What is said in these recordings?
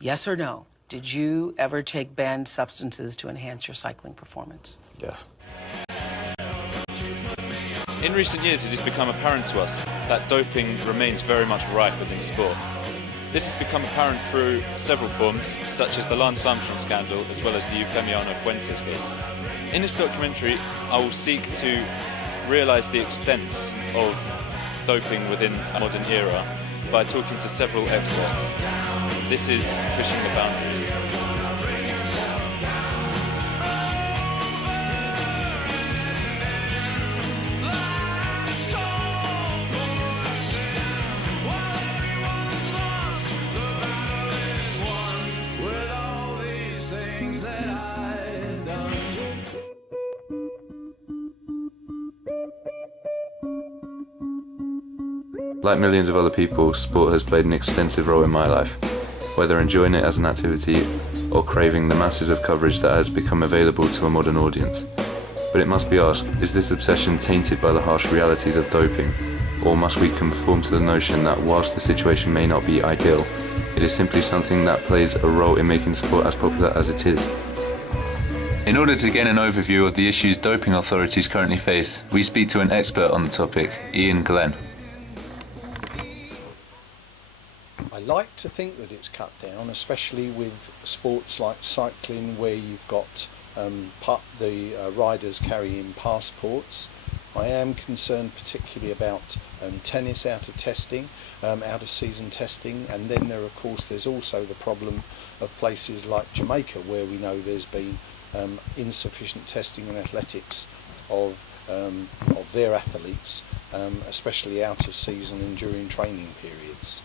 Yes or no? Did you ever take banned substances to enhance your cycling performance? Yes. In recent years, it has become apparent to us that doping remains very much rife within sport. This has become apparent through several forms, such as the Lance Armstrong scandal, as well as the Eufemiano Fuentes case. In this documentary, I will seek to realise the extent of doping within a modern era by talking to several experts. This is Pushing the Boundaries. Like millions of other people, sport has played an extensive role in my life, whether enjoying it as an activity or craving the masses of coverage that has become available to a modern audience. But it must be asked, is this obsession tainted by the harsh realities of doping, or must we conform to the notion that whilst the situation may not be ideal, it is simply something that plays a role in making sport as popular as it is? In order to gain an overview of the issues doping authorities currently face, we speak to an expert on the topic, Ian Glenn. I like to think that it's cut down, especially with sports like cycling, where you've got the riders carrying passports. I am concerned particularly about tennis out of testing, out of season testing, and then there's also the problem of places like Jamaica, where we know there's been insufficient testing in athletics of their athletes, especially out of season and during training periods.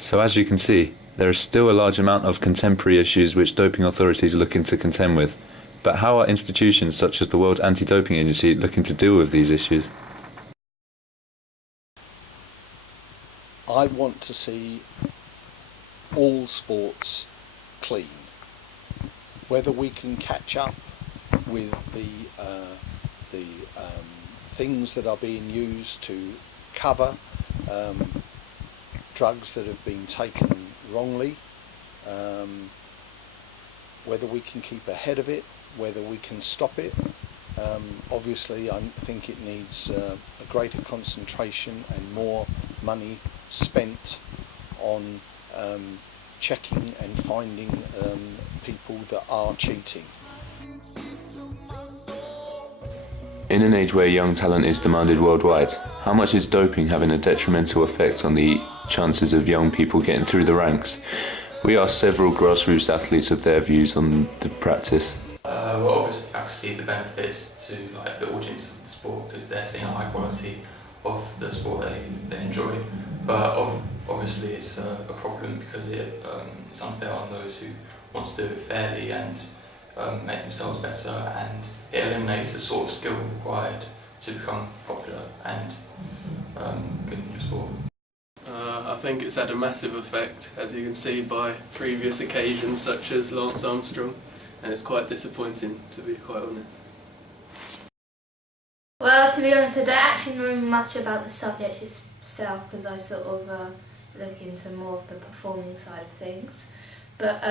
So as you can see, there is still a large amount of contemporary issues which doping authorities are looking to contend with. But how are institutions such as the World Anti-Doping Agency looking to deal with these issues? I want to see all sports clean. Whether we can catch up with the things that are being used to cover drugs that have been taken wrongly, whether we can keep ahead of it, whether we can stop it. Obviously, I think it needs a greater concentration and more money spent on checking and finding people that are cheating. In an age where young talent is demanded worldwide, how much is doping having a detrimental effect on the chances of young people getting through the ranks? We asked several grassroots athletes of their views on the practice. Well, obviously I can see the benefits to the audience of the sport, because they're seeing a high quality of the sport they enjoy. But obviously it's a problem because it's unfair on those who want to do it fairly and make themselves better, and it eliminates the sort of skill required to become popular and good in your sport. I think it's had a massive effect, as you can see by previous occasions such as Lance Armstrong, and it's quite disappointing, to be quite honest. Well, to be honest, I don't actually know much about the subject itself, because I sort of look into more of the performing side of things. But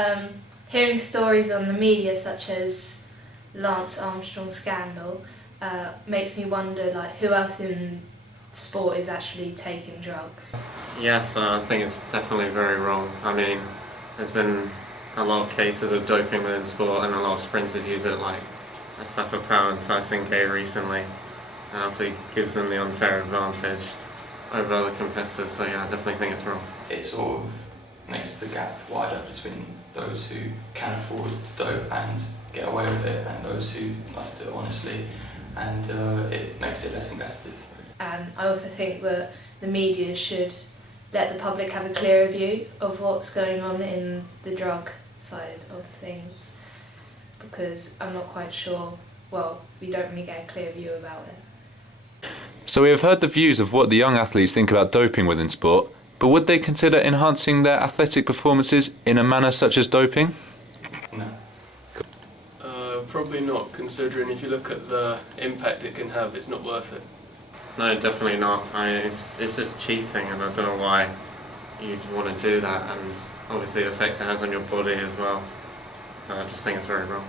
hearing stories on the media such as Lance Armstrong scandal makes me wonder who else in sport is actually taking drugs. Yes, I think it's definitely very wrong. I mean, there's been a lot of cases of doping within sport, and a lot of sprinters use it, like Asafa Powell and Tyson Gay recently, and I think it gives them the unfair advantage over other competitors, so yeah, I definitely think it's wrong. It sort of makes the gap wider between those who can afford to dope and get away with it, and those who must do it honestly, and it makes it less competitive. And I also think that the media should let the public have a clearer view of what's going on in the drug side of things, because I'm not quite sure, we don't really get a clear view about it. So we have heard the views of what the young athletes think about doping within sport, but would they consider enhancing their athletic performances in a manner such as doping? No. Probably not, considering if you look at the impact it can have, it's not worth it. No, definitely not. It's just cheating, and I don't know why you'd want to do that, and obviously the effect it has on your body as well. I just think it's very wrong.